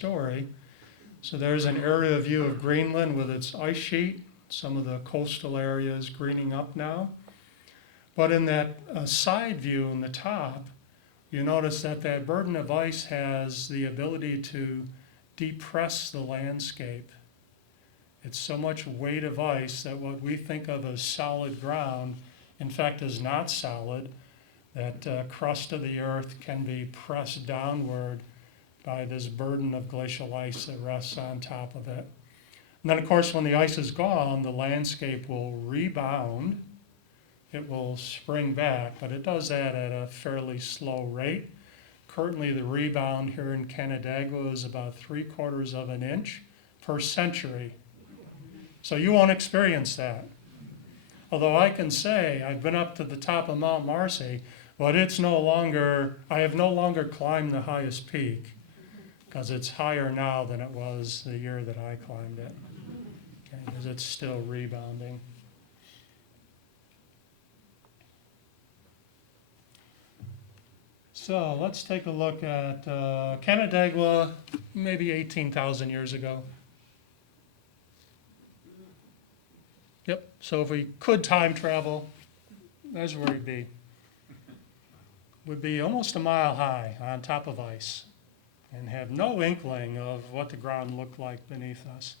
story. So there's an aerial view of Greenland with its ice sheet, some of the coastal areas greening up now. But in that side view in the top, you notice that that burden of ice has the ability to depress the landscape. It's so much weight of ice that what we think of as solid ground, in fact, is not solid. That crust of the earth can be pressed downward by this burden of glacial ice that rests on top of it. And then, of course, when the ice is gone, the landscape will rebound. It will spring back, but it does that at a fairly slow rate. Currently, the rebound here in Canandaigua is about 3/4 of an inch per century. So you won't experience that. Although I can say I've been up to the top of Mount Marcy, but I have no longer climbed the highest peak because it's higher now than it was the year that I climbed it, because it's still rebounding. So let's take a look at Canandaigua, maybe 18,000 years ago. Yep, so if we could time travel, there's where we'd be. Would be almost a mile high on top of ice and have no inkling of what the ground looked like beneath us.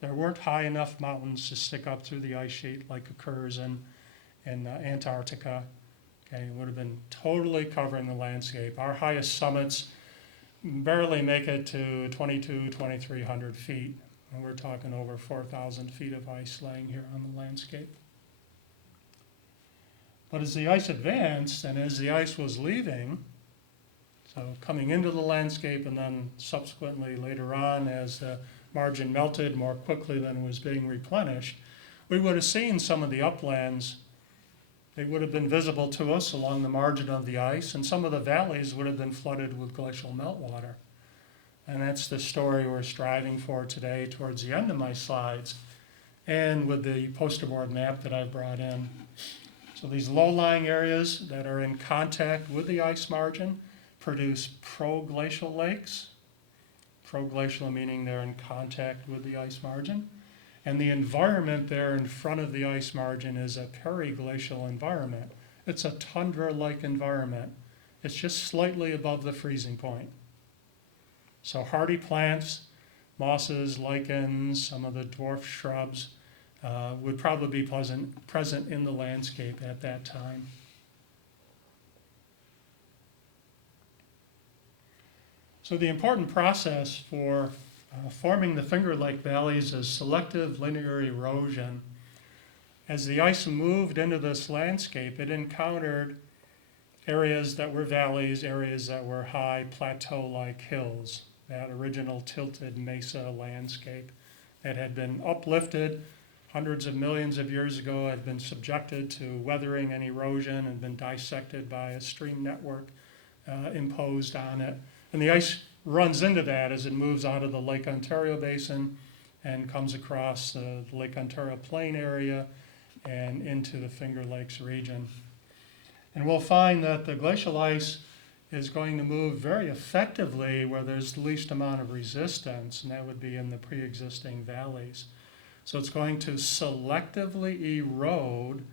There weren't high enough mountains to stick up through the ice sheet like occurs in Antarctica. Okay, it would have been totally covering the landscape. Our highest summits barely make it to 2,300 feet. And we're talking over 4,000 feet of ice laying here on the landscape. But as the ice advanced and as the ice was leaving, so coming into the landscape and then subsequently later on as the margin melted more quickly than was being replenished, we would have seen some of the uplands. They would have been visible to us along the margin of the ice, and some of the valleys would have been flooded with glacial meltwater. And that's the story we're striving for today towards the end of my slides and with the poster board map that I brought in. So these low-lying areas that are in contact with the ice margin produce pro-glacial lakes. Pro-glacial meaning they're in contact with the ice margin. And the environment there in front of the ice margin is a periglacial environment. It's a tundra-like environment. It's just slightly above the freezing point. So hardy plants, mosses, lichens, some of the dwarf shrubs would probably be present in the landscape at that time. So the important process for forming the Finger Lake valleys is selective linear erosion. As the ice moved into this landscape, it encountered areas that were valleys, areas that were high plateau-like hills, that original tilted mesa landscape that had been uplifted hundreds of millions of years ago, had been subjected to weathering and erosion and been dissected by a stream network imposed on it. And the ice runs into that as it moves out of the Lake Ontario basin and comes across the Lake Ontario plain area and into the Finger Lakes region. And we'll find that the glacial ice is going to move very effectively where there's the least amount of resistance, and that would be in the pre-existing valleys. So it's going to selectively erode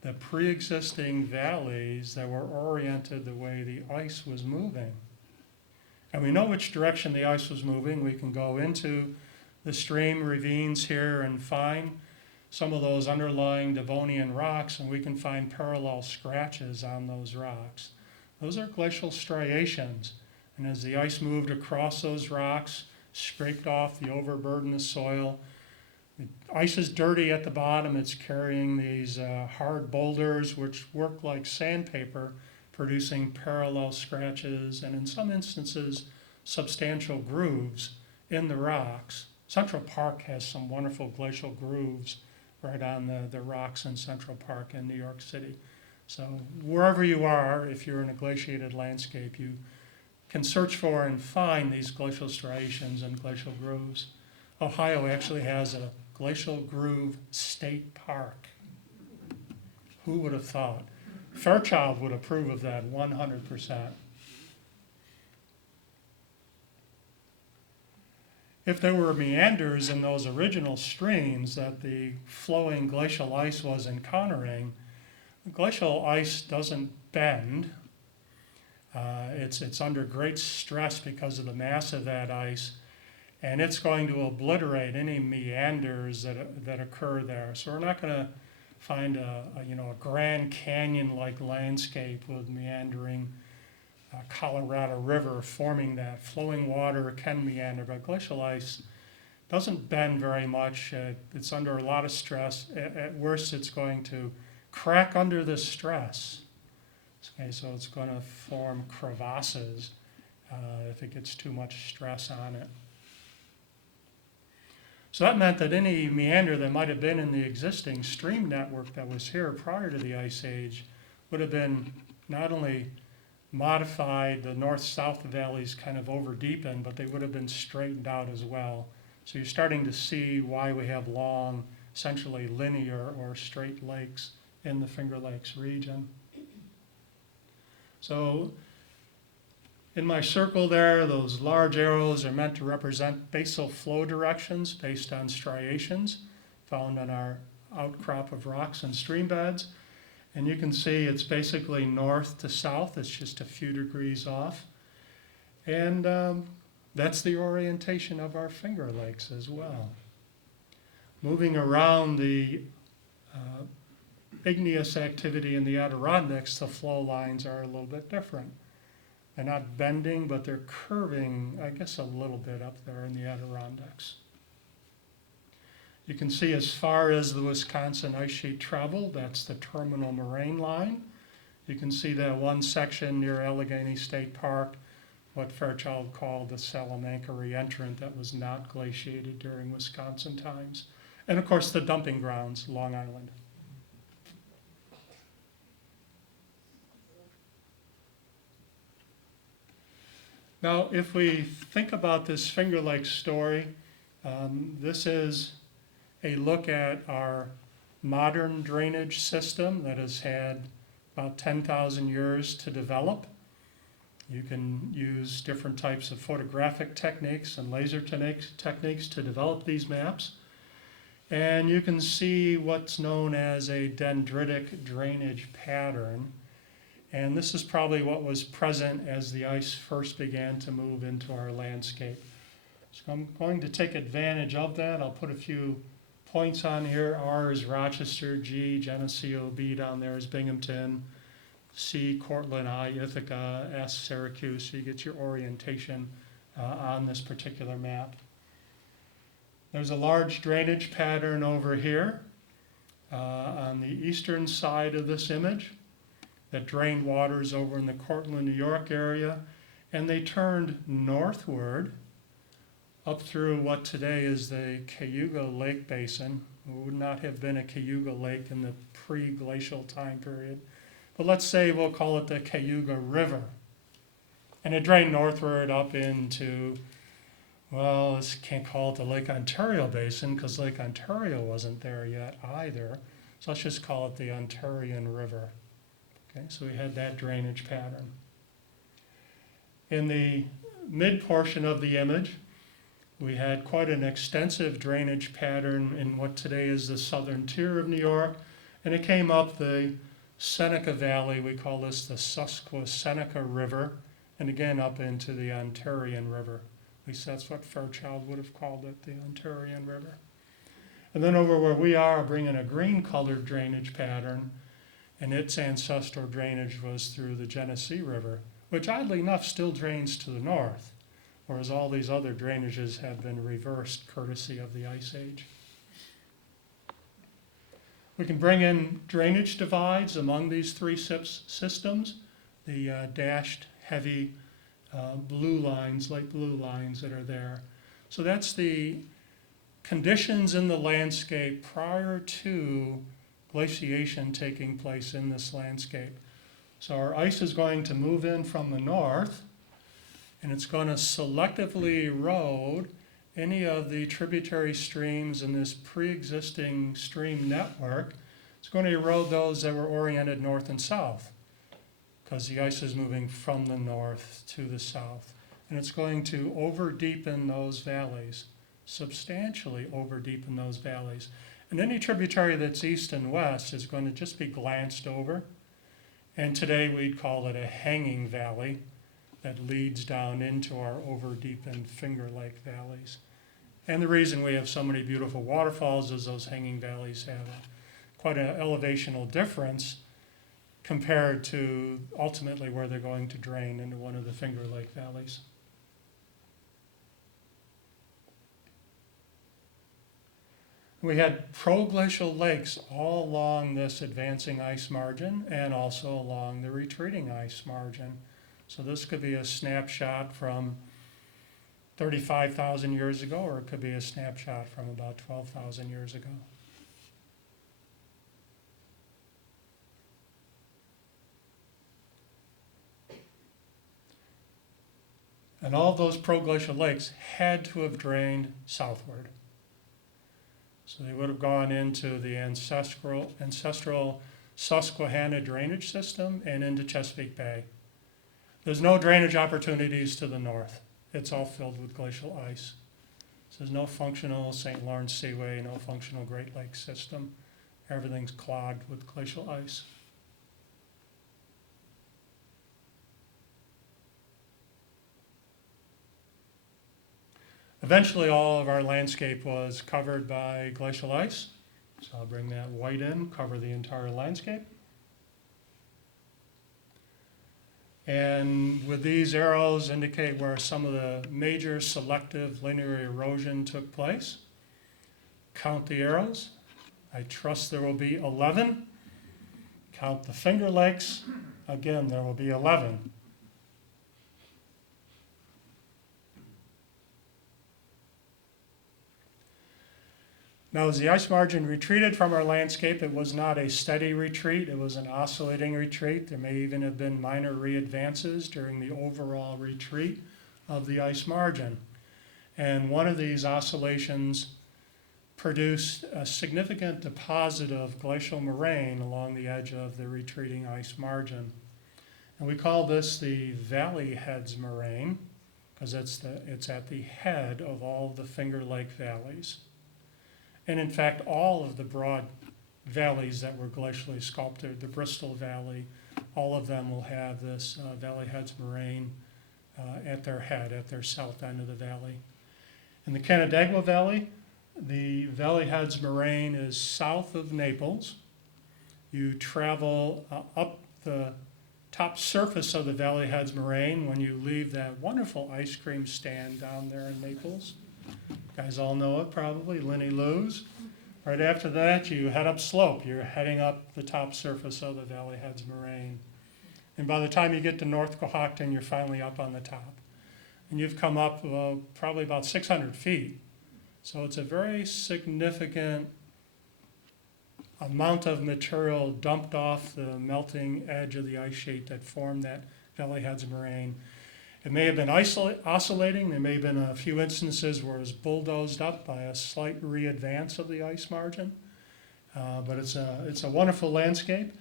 the pre-existing valleys that were oriented the way the ice was moving. And we know which direction the ice was moving. We can go into the stream ravines here and find some of those underlying Devonian rocks, and we can find parallel scratches on those rocks. Those are glacial striations. And as the ice moved across those rocks, scraped off the overburden of soil, the ice is dirty at the bottom. It's carrying these hard boulders which work like sandpaper, producing parallel scratches and in some instances substantial grooves in the rocks. Central Park has some wonderful glacial grooves right on the rocks in Central Park in New York City. So wherever you are, if you're in a glaciated landscape, you can search for and find these glacial striations and glacial grooves. Ohio actually has a glacial groove state park. Who would have thought? Fairchild would approve of that 100%. if there were meanders in those original streams that the flowing glacial ice was encountering, glacial ice doesn't bend. It's under great stress because of the mass of that ice, and it's going to obliterate any meanders that occur there. So we're not going to find a Grand Canyon-like landscape with meandering Colorado River forming that. Flowing water can meander, but glacial ice doesn't bend very much. It's under a lot of stress. At worst, it's going to crack under the stress. Okay, so it's going to form crevasses if it gets too much stress on it. So that meant that any meander that might have been in the existing stream network that was here prior to the Ice Age would have been not only modified, the north-south valleys kind of over-deepened, but they would have been straightened out as well. So you're starting to see why we have long, essentially linear or straight lakes in the Finger Lakes region. So in my circle there, those large arrows are meant to represent basal flow directions based on striations found on our outcrop of rocks and stream beds. And you can see it's basically north to south. It's just a few degrees off. And that's the orientation of our Finger Lakes as well. Moving around the igneous activity in the Adirondacks, the flow lines are a little bit different. They're not bending, but they're curving, I guess, a little bit up there in the Adirondacks. You can see as far as the Wisconsin ice sheet traveled, that's the terminal moraine line. You can see that one section near Allegheny State Park, what Fairchild called the Salamanca reentrant that was not glaciated during Wisconsin times. And of course the dumping grounds, Long Island. Now, if we think about this Finger Lakes story, this is a look at our modern drainage system that has had about 10,000 years to develop. You can use different types of photographic techniques and laser techniques to develop these maps. And you can see what's known as a dendritic drainage pattern. And this is probably what was present as the ice first began to move into our landscape. So I'm going to take advantage of that. I'll put a few points on here. R is Rochester, G, Geneseo, B down there is Binghamton, C, Cortland, I, Ithaca, S, Syracuse. So you get your orientation on this particular map. There's a large drainage pattern over here on the eastern side of this image that drained waters over in the Cortland, New York area, and they turned northward up through what today is the Cayuga Lake Basin. It would not have been a Cayuga Lake in the pre-glacial time period, but let's say we'll call it the Cayuga River. And it drained northward up into, well, let's can't call it the Lake Ontario Basin because Lake Ontario wasn't there yet either. So let's just call it the Ontarian River. Okay, so we had that drainage pattern. In the mid portion of the image, we had quite an extensive drainage pattern in what today is the southern tier of New York, and it came up the Seneca Valley. We call this the Susquehanna River, and again up into the Ontarian River. At least that's what Fairchild would have called it, the Ontarian River. And then over where we are, bringing a green-colored drainage pattern, and its ancestral drainage was through the Genesee River, which oddly enough still drains to the north, whereas all these other drainages have been reversed courtesy of the Ice Age. We can bring in drainage divides among these three systems, the dashed heavy blue lines, light blue lines that are there. So that's the conditions in the landscape prior to glaciation taking place in this landscape. So our ice is going to move in from the north, and it's going to selectively erode any of the tributary streams in this pre-existing stream network. It's going to erode those that were oriented north and south because the ice is moving from the north to the south. And it's going to over-deepen those valleys. substantially over deepen those valleys. And any tributary that's east and west is going to just be glanced over. And today we'd call it a hanging valley that leads down into our over deepened Finger Lake valleys. And the reason we have so many beautiful waterfalls is those hanging valleys have quite an elevational difference compared to ultimately where they're going to drain into one of the Finger Lake valleys. We had proglacial lakes all along this advancing ice margin and also along the retreating ice margin. So this could be a snapshot from 35,000 years ago, or it could be a snapshot from about 12,000 years ago. And all of those proglacial lakes had to have drained southward. So they would have gone into the ancestral Susquehanna drainage system and into Chesapeake Bay. There's no drainage opportunities to the north. It's all filled with glacial ice. So there's no functional St. Lawrence Seaway, no functional Great Lakes system. Everything's clogged with glacial ice. Eventually, all of our landscape was covered by glacial ice. So I'll bring that white in, cover the entire landscape. And with these arrows indicate where some of the major selective linear erosion took place. Count the arrows. I trust there will be 11. Count the Finger Lakes. Again, there will be 11. Now, as the ice margin retreated from our landscape, it was not a steady retreat. It was an oscillating retreat. There may even have been minor readvances during the overall retreat of the ice margin. And one of these oscillations produced a significant deposit of glacial moraine along the edge of the retreating ice margin. And we call this the Valley Heads moraine because it's at the head of all the Finger Lake valleys. And in fact, all of the broad valleys that were glacially sculpted, the Bristol Valley, all of them will have this Valley Heads moraine at their head, at their south end of the valley. In the Canandaigua Valley, the Valley Heads moraine is south of Naples. You travel up the top surface of the Valley Heads moraine when you leave that wonderful ice cream stand down there in Naples. You guys all know it probably, Lenny Lou's. Right after that, you head up slope. You're heading up the top surface of the Valley Heads moraine. And by the time you get to North Cohocton, you're finally up on the top. And you've come up probably about 600 feet. So it's a very significant amount of material dumped off the melting edge of the ice sheet that formed that Valley Heads moraine. It may have been oscillating. There may have been a few instances where it was bulldozed up by a slight re-advance of the ice margin. But it's a wonderful landscape.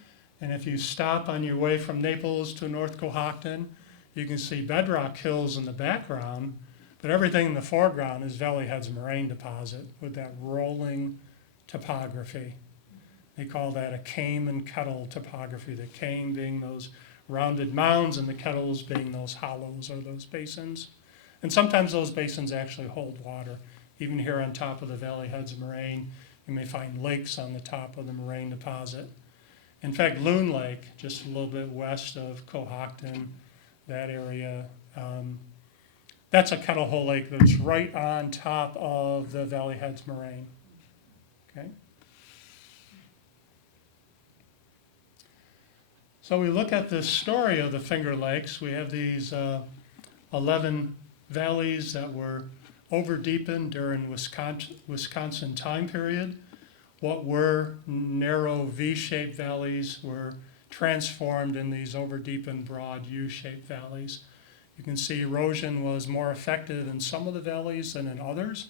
And if you stop on your way from Naples to North Cohocton, you can see bedrock hills in the background, but everything in the foreground is Valley Heads moraine deposit with that rolling topography. They call that a came and kettle topography, the came being those rounded mounds and the kettles being those hollows or those basins. And sometimes those basins actually hold water. Even here on top of the Valley Heads moraine, you may find lakes on the top of the moraine deposit. In fact, Loon Lake, just a little bit west of Cohocton, that area, that's a kettle hole lake that's right on top of the Valley Heads moraine. Okay. So we look at the story of the Finger Lakes. We have these 11 valleys that were over-deepened during Wisconsin time period. What were narrow V-shaped valleys were transformed in these over-deepened broad U-shaped valleys. You can see erosion was more effective in some of the valleys than in others,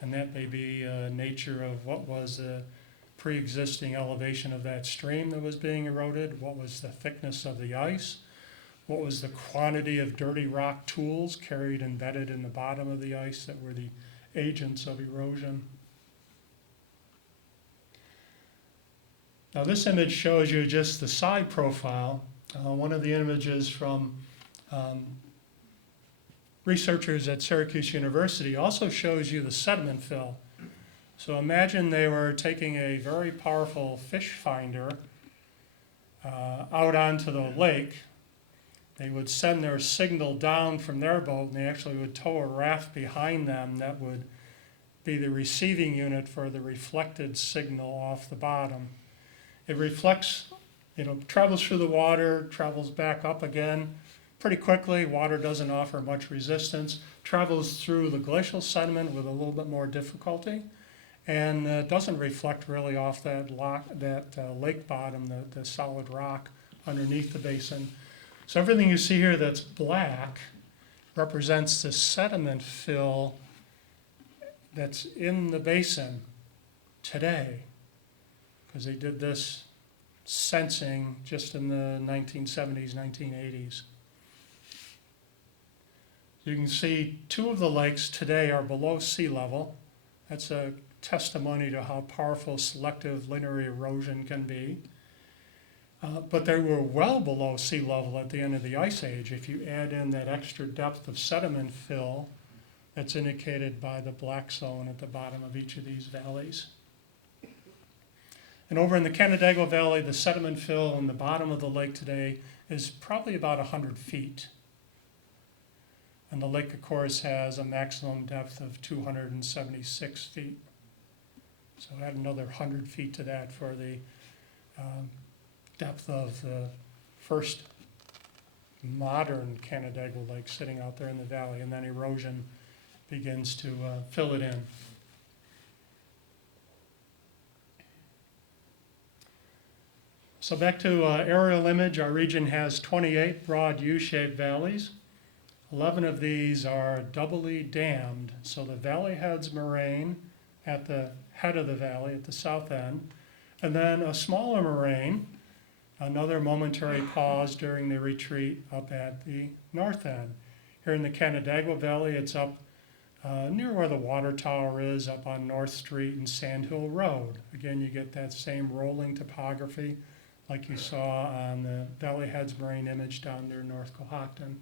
and that may be nature of what was the pre-existing elevation of that stream that was being eroded, what was the thickness of the ice, what was the quantity of dirty rock tools carried embedded in the bottom of the ice that were the agents of erosion. Now this image shows you just the side profile. One of the images from researchers at Syracuse University also shows you the sediment fill. So imagine they were taking a very powerful fish finder out onto the lake. They would send their signal down from their boat, and they actually would tow a raft behind them that would be the receiving unit for the reflected signal off the bottom. It reflects, travels through the water, travels back up again pretty quickly. Water doesn't offer much resistance, travels through the glacial sediment with a little bit more difficulty, and doesn't reflect really off that lake bottom, the solid rock underneath the basin. So everything you see here that's black represents the sediment fill that's in the basin today, because they did this sensing just in the 1970s, 1980s. You can see two of the lakes today are below sea level. That's a testimony to how powerful selective linear erosion can be. But they were well below sea level at the end of the Ice Age if you add in that extra depth of sediment fill that's indicated by the black zone at the bottom of each of these valleys. And over in the Canandaigua Valley, the sediment fill in the bottom of the lake today is probably about 100 feet. And the lake, of course, has a maximum depth of 276 feet. So add another 100 feet to that for the depth of the first modern Canandaigua lake sitting out there in the valley, and then erosion begins to fill it in. So back to aerial image, our region has 28 broad U-shaped valleys. 11 of these are doubly dammed, so the valley heads moraine at the head of the valley at the south end, and then a smaller moraine, another momentary pause during the retreat up at the north end. Here in the Canandaigua Valley, it's up near where the water tower is, up on North Street and Sand Hill Road. Again, you get that same rolling topography like you saw on the Valley Heads Moraine image down near North Cohocton.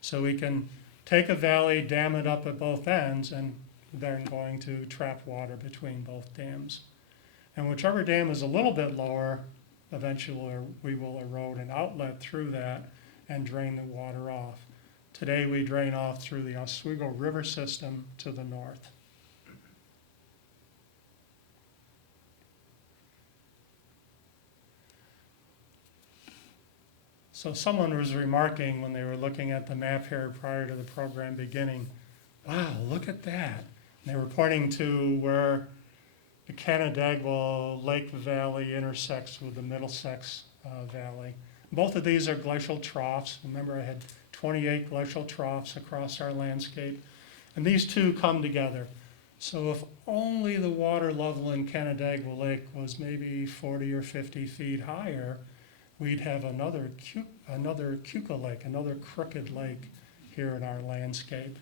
So we can take a valley, dam it up at both ends, and then going to trap water between both dams. And whichever dam is a little bit lower, eventually we will erode an outlet through that and drain the water off. Today we drain off through the Oswego River system to the north. So someone was remarking when they were looking at the map here prior to the program beginning, wow, look at that. And they were pointing to where the Canandaigua Lake Valley intersects with the Middlesex Valley. Both of these are glacial troughs. Remember, I had 28 glacial troughs across our landscape. And these two come together. So if only the water level in Canandaigua Lake was maybe 40 or 50 feet higher, we'd have another Keuka Lake, another crooked lake here in our landscape.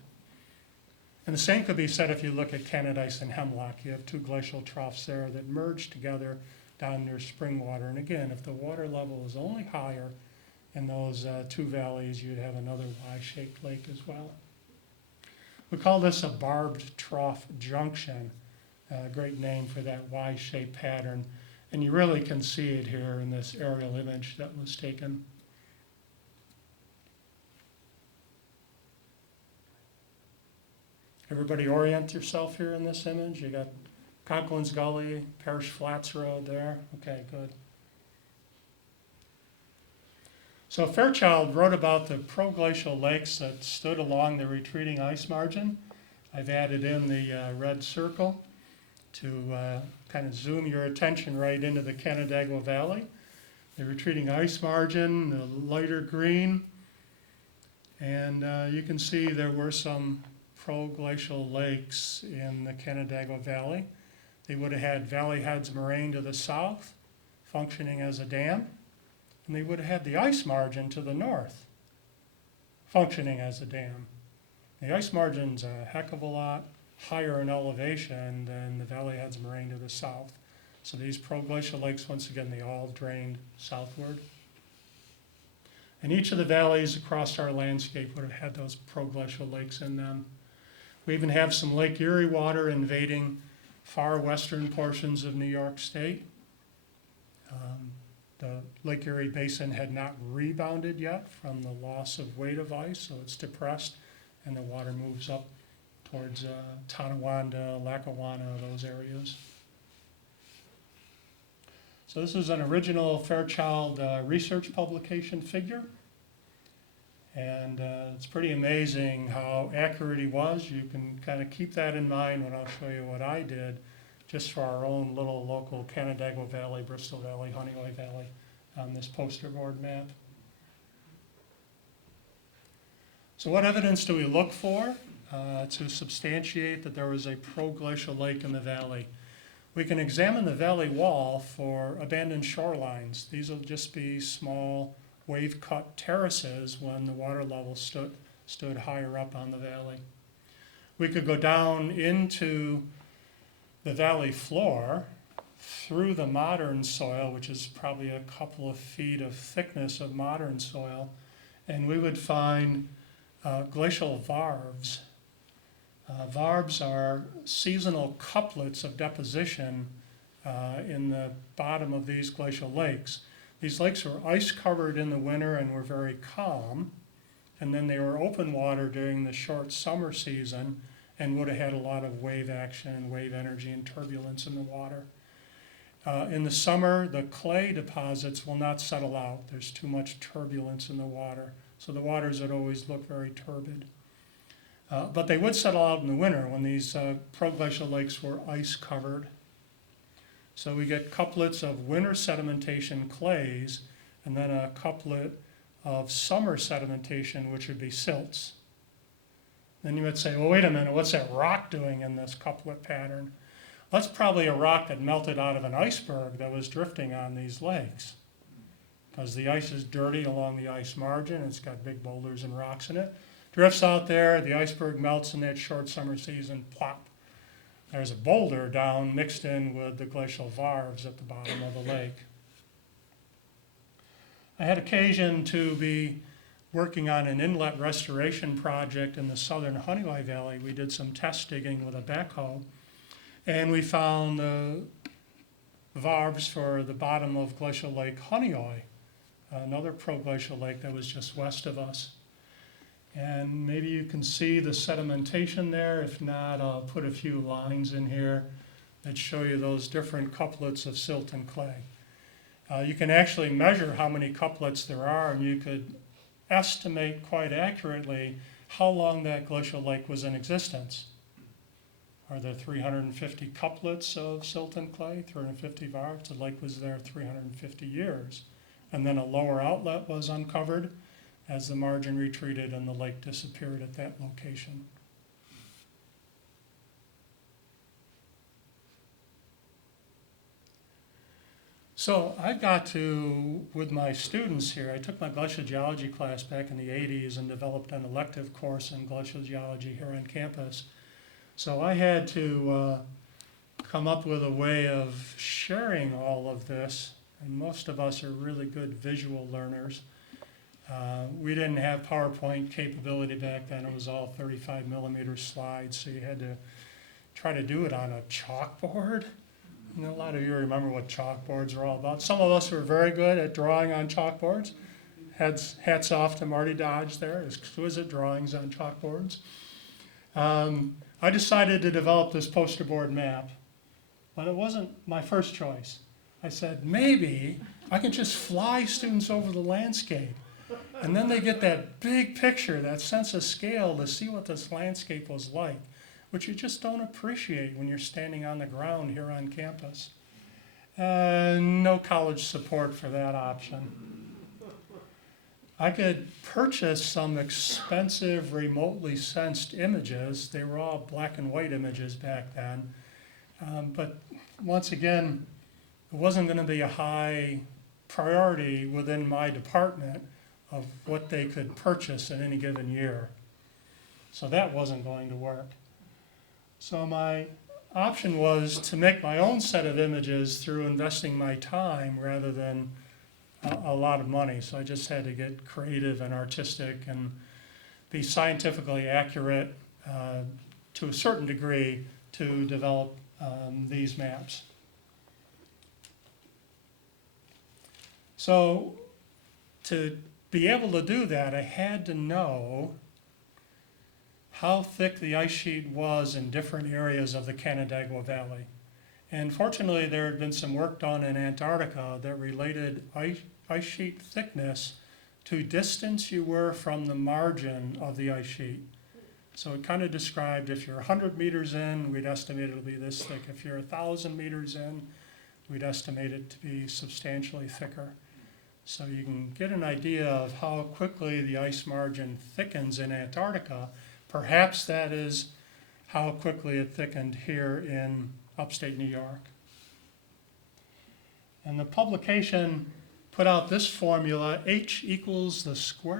And the same could be said if you look at Canadice and Hemlock. You have two glacial troughs there that merge together down near Springwater. And again, if the water level is only higher in those two valleys, you'd have another Y-shaped lake as well. We call this a barbed trough junction, a great name for that Y-shaped pattern. And you really can see it here in this aerial image that was taken. Everybody orient yourself here in this image. You got Conklin's Gully, Parish Flats Road there. Okay, good. So Fairchild wrote about the pro-glacial lakes that stood along the retreating ice margin. I've added in the red circle to kind of zoom your attention right into the Canandaigua Valley. The retreating ice margin, the lighter green, and you can see there were some pro-glacial lakes in the Canandaigua Valley. They would have had Valley Heads Moraine to the south, functioning as a dam, and they would have had the ice margin to the north, functioning as a dam. The ice margin's a heck of a lot higher in elevation than the valleyheads moraine to the south. So these proglacial lakes, once again, they all drained southward. And each of the valleys across our landscape would have had those proglacial lakes in them. We even have some Lake Erie water invading far western portions of New York State. The Lake Erie Basin had not rebounded yet from the loss of weight of ice, so it's depressed, and the water moves up towards Tonawanda, Lackawanna, those areas. So this is an original Fairchild research publication figure. And it's pretty amazing how accurate he was. You can kind of keep that in mind when I'll show you what I did just for our own little local Canandaigua Valley, Bristol Valley, Honeoye Valley on this poster board map. So what evidence do we look for to substantiate that there was a proglacial lake in the valley? We can examine the valley wall for abandoned shorelines. These will just be small wave-cut terraces when the water level stood higher up on the valley. We could go down into the valley floor through the modern soil, which is probably a couple of feet of thickness of modern soil, and we would find glacial varves. Varves are seasonal couplets of deposition in the bottom of these glacial lakes. These lakes were ice covered in the winter and were very calm, and then they were open water during the short summer season and would have had a lot of wave action, wave energy, and turbulence in the water. In the summer, the clay deposits will not settle out. There's too much turbulence in the water, so the waters would always look very turbid. But they would settle out in the winter when these proglacial lakes were ice covered. So we get couplets of winter sedimentation clays and then a couplet of summer sedimentation, which would be silts. Then you would say, well, wait a minute, what's that rock doing in this couplet pattern? That's probably a rock that melted out of an iceberg that was drifting on these lakes. Because the ice is dirty along the ice margin, it's got big boulders and rocks in it. Drifts out there, the iceberg melts in that short summer season, plop. There's a boulder down mixed in with the glacial varves at the bottom of the lake. I had occasion to be working on an inlet restoration project in the southern Honeoye Valley. We did some test digging with a backhoe, and we found the varves for the bottom of Glacial Lake Honeoye, another proglacial lake that was just west of us. And maybe you can see the sedimentation there. If not, I'll put a few lines in here that show you those different couplets of silt and clay. You can actually measure how many couplets there are, and you could estimate quite accurately how long that glacial lake was in existence. Are there 350 couplets of silt and clay, 350 varves? The lake was there 350 years. And then a lower outlet was uncovered as the margin retreated and the lake disappeared at that location. So I got to, with my students here, I took my glacial geology class back in the 80s and developed an elective course in glacial geology here on campus. So I had to come up with a way of sharing all of this, and most of us are really good visual learners. We didn't have PowerPoint capability back then. It was all 35 millimeter slides, so you had to try to do it on a chalkboard. And a lot of you remember what chalkboards are all about. Some of us were very good at drawing on chalkboards. Hats off to Marty Dodge there, exquisite drawings on chalkboards. I decided to develop this poster board map, but it wasn't my first choice. I said, maybe I can just fly students over the landscape, and then they get that big picture, that sense of scale to see what this landscape was like, which you just don't appreciate when you're standing on the ground here on campus. No college support for that option. I could purchase some expensive remotely sensed images. They were all black and white images back then. But once again, it wasn't going to be a high priority within my department of what they could purchase in any given year. So that wasn't going to work. So my option was to make my own set of images through investing my time rather than a lot of money. So I just had to get creative and artistic and be scientifically accurate to a certain degree to develop these maps. So to be able to do that, I had to know how thick the ice sheet was in different areas of the Canandaigua Valley. And fortunately, there had been some work done in Antarctica that related ice sheet thickness to distance you were from the margin of the ice sheet. So it kind of described if you're 100 meters in, we'd estimate it'll be this thick. If you're 1,000 meters in, we'd estimate it to be substantially thicker. So you can get an idea of how quickly the ice margin thickens in Antarctica. Perhaps that is how quickly it thickened here in upstate New York. And the publication put out this formula, H equals the square